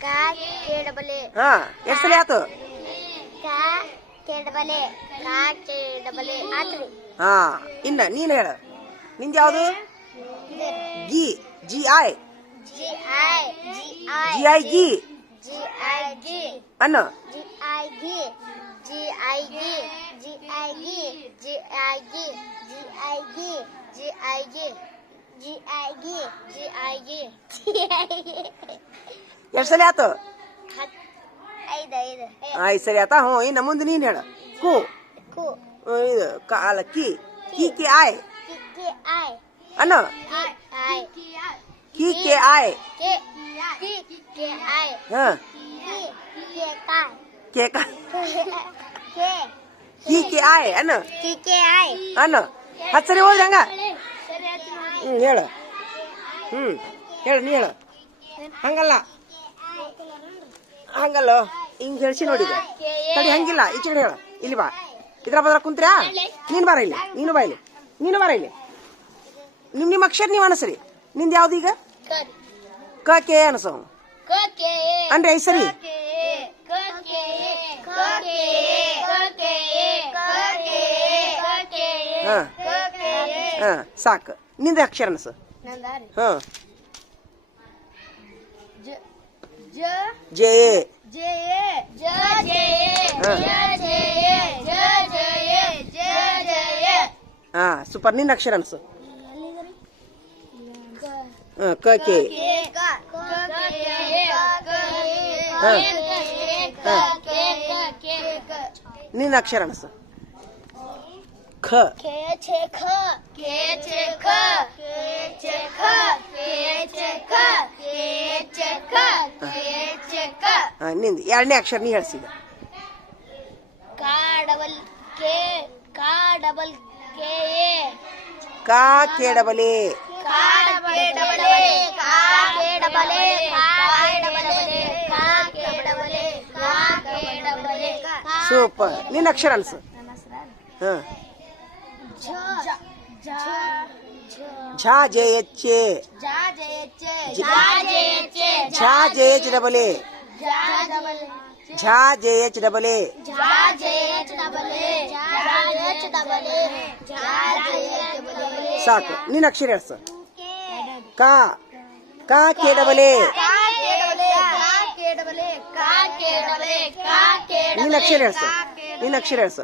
ಕಾ ಕೇಡಬಲೆ ಹಾ ಎಷ್ಟು ಸಲ ಆತು ಕಾ ಕೇಡಬಲೆ ಕಾ ಕೇಡಬಲೆ ಆತ್ರಿ ಹಾ ಇನ್ನ ನೀನು ಹೇಳ ನಿಂದ ಯಾವುದು ಗಿ G I G I G I G I ಗಿ ಜಿ ಐ ಗಿ ಅನ್ನು ಜಿ ಐ ಗಿ ಜಿ ಐ ಗಿ ಜಿ ಐ ಗಿ ಜಿ ಐ ಗಿ ಜಿ ಐ ಗಿ ಜಿ ಐ ಗಿ ಜಿ ಐ ಗಿ ಜಿ ಐ ಗಿ ಎಷ್ಟು ಸಲ ಆತು ಐದು ಐದು ಆಯ್ತು ಸರಿ ಆತಾ ಹ್ಞೂ ಇನ್ನು ಮುಂದೆ ನೀನು ಹೇಳ ಕು ಕು ಇದು ಅಲ್ಲ ಕಿ ಕಿ ಕೆ ಐ ಕೆ ಐ ಅನ್ನು I Ki K I K K I ಹಾ ಕೆ ಕಾ ಕೆ ಕ ಕೆ ಕಿ ಕೆ ಐ ಅನ್ನು ಕೆ ಐ ಅನ್ನು ಹತ್ತು ಸರಿ ಹೋದ್ರಿ ಹಂಗ ಹೇಳು ಹೇಳು ನೀ ಹೇಳು ಹಂಗಲ್ಲ ಹಂಗಲ್ಲ ಹಿಂಗೆ ಹೇಳ್ಸಿ ನೋಡಿ ತಡಿ ಹಂಗಿಲ್ಲ ಈಚೆ ಕಡೆ ಹೇಳ ಇಲ್ಲಿ ಬಾ ಇದ್ರ ಬದ್ರ ಕುಂತ್ರ್ಯಾ ನೀನು ಬಾರ ಇಲ್ಲಿ ನೀನು ಬಾ ಇಲ್ಲಿ ನೀನು ಬಾರ ಇಲ್ಲಿ ನಿಮ್ಮ ಅಕ್ಷರ ನೀವು ಅನಸ್ರಿ ನಿಂದು ಯಾವ್ದು ಈಗ ಕ ಕೆ ಅನಸವ ಅಂದ್ರೆ ಐದು ಸರಿ ಹಾ ಹಾ ಸಾಕು ನಿಂದ ಅಕ್ಷರ ಅನಸು ಹಾ ಜೆ ಹಾ ಸೂಪರ್ ನಿನ್ನ ಅಕ್ಷರ ಅನ್ಸು ಕ ಕೆ ನಿನ್ನ ಅಕ್ಷರ ಅನ್ಸು ಖ ನಿಂದ ಎರಡನೇ ಅಕ್ಷರ ನೀ ಹೇಳ್ಸಿದ ಕಾ ಕೇಡಬಲೆ ಸೂಪರ್ ನಿನ್ನ ಅಕ್ಷರ ಅನ್ಸು ಹಾ Jha J H Jha J H double A Jha J H double A ಸಾಕು ನಿನ್ನ ಅಕ್ಷರ ಹೇಳ್ಸ ಕಾ ಕಾ ಕೆ ಡಬಲ್ ಎ ನಿನ್ನ ಅಕ್ಷರ ಹೇಳ್ಸ ನಿನ್ನ ಅಕ್ಷರ ಹೇಳ್ಸ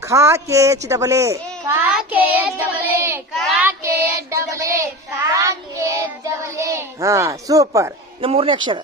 ಖಾ ಕೆ ಎಚ್ ಡಬಲ್ ಎ ಹಾ ಸೂಪರ್ ನಿಮ್ಮ ಮೂರನೇ ಅಕ್ಷರ